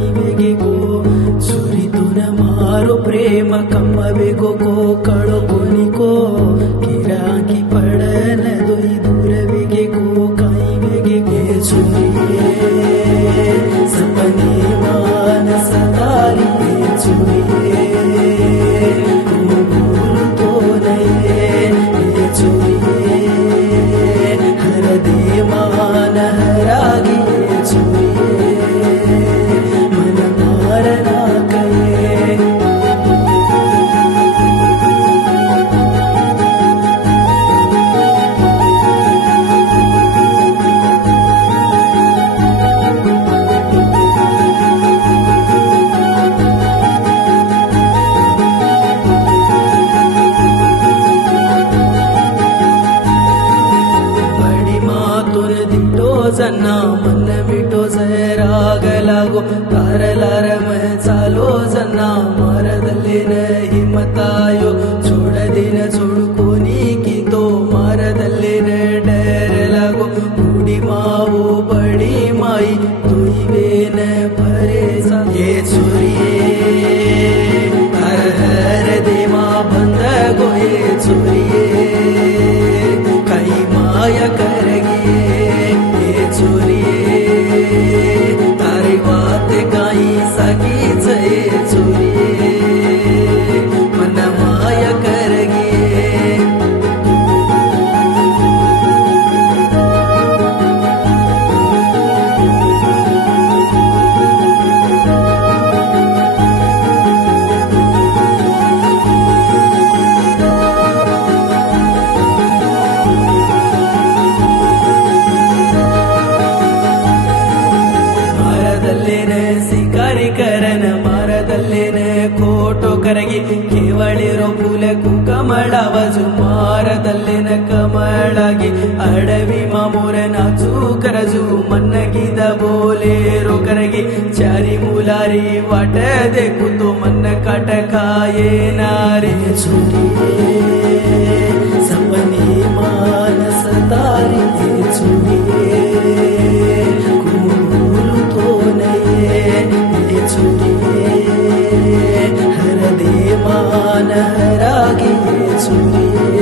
काईवेगे गो सुरी तुन मारो प्रेम कम्मवेगो को कळो कोनिको गिराकी पडन दोई दूरवेगे गो काईवेगे गे चुरिये सपने मान सतारी चुरिये भूल तो नये चुरिये हर दे मान हरागी चुरिये मन मारना कहे जना मन मिटो जराग लागो तारलारम चालो जना मारदल्लेन हिम्मतायो छोडदिन छोडकोनी कीतो मारदल्लेन डर लागो बूढ़ी मावो बड़ी माई तुईवेन भरे ये चोरिये हर हर देवा बंद गोये चोरिये कई माया करगी चोरिये तारी बात गाई सकी जय चोरिये मन माया करगे शिकारी करन मारदल्लेन कोटो करगी केवಳಿರೋ ಫೂಲಕ್ಕೂ ಕಮಳವಜು ಮಾರದಲ್ಲೆನ ಕಮಳಾಗಿ ಅಡವಿ ಮಾಮೂರ ನಾಚು ಕರಜು ಮನ್ನಗಿದ ಬೋಲೇರೋ ಕರಗಿ ಚಾರಿ ಮುಲಾರಿ ವಾಟದೆ ಕೂತು ಮನ್ನ ಕಟಕಾಯೇ ನಾರೆ ಚುರಿಯೇ ಸಪನೆ ಮಾನಸ ತಾರಿ ಚುರಿಯೇ चुरिये हर दे मान हरागी चुरिये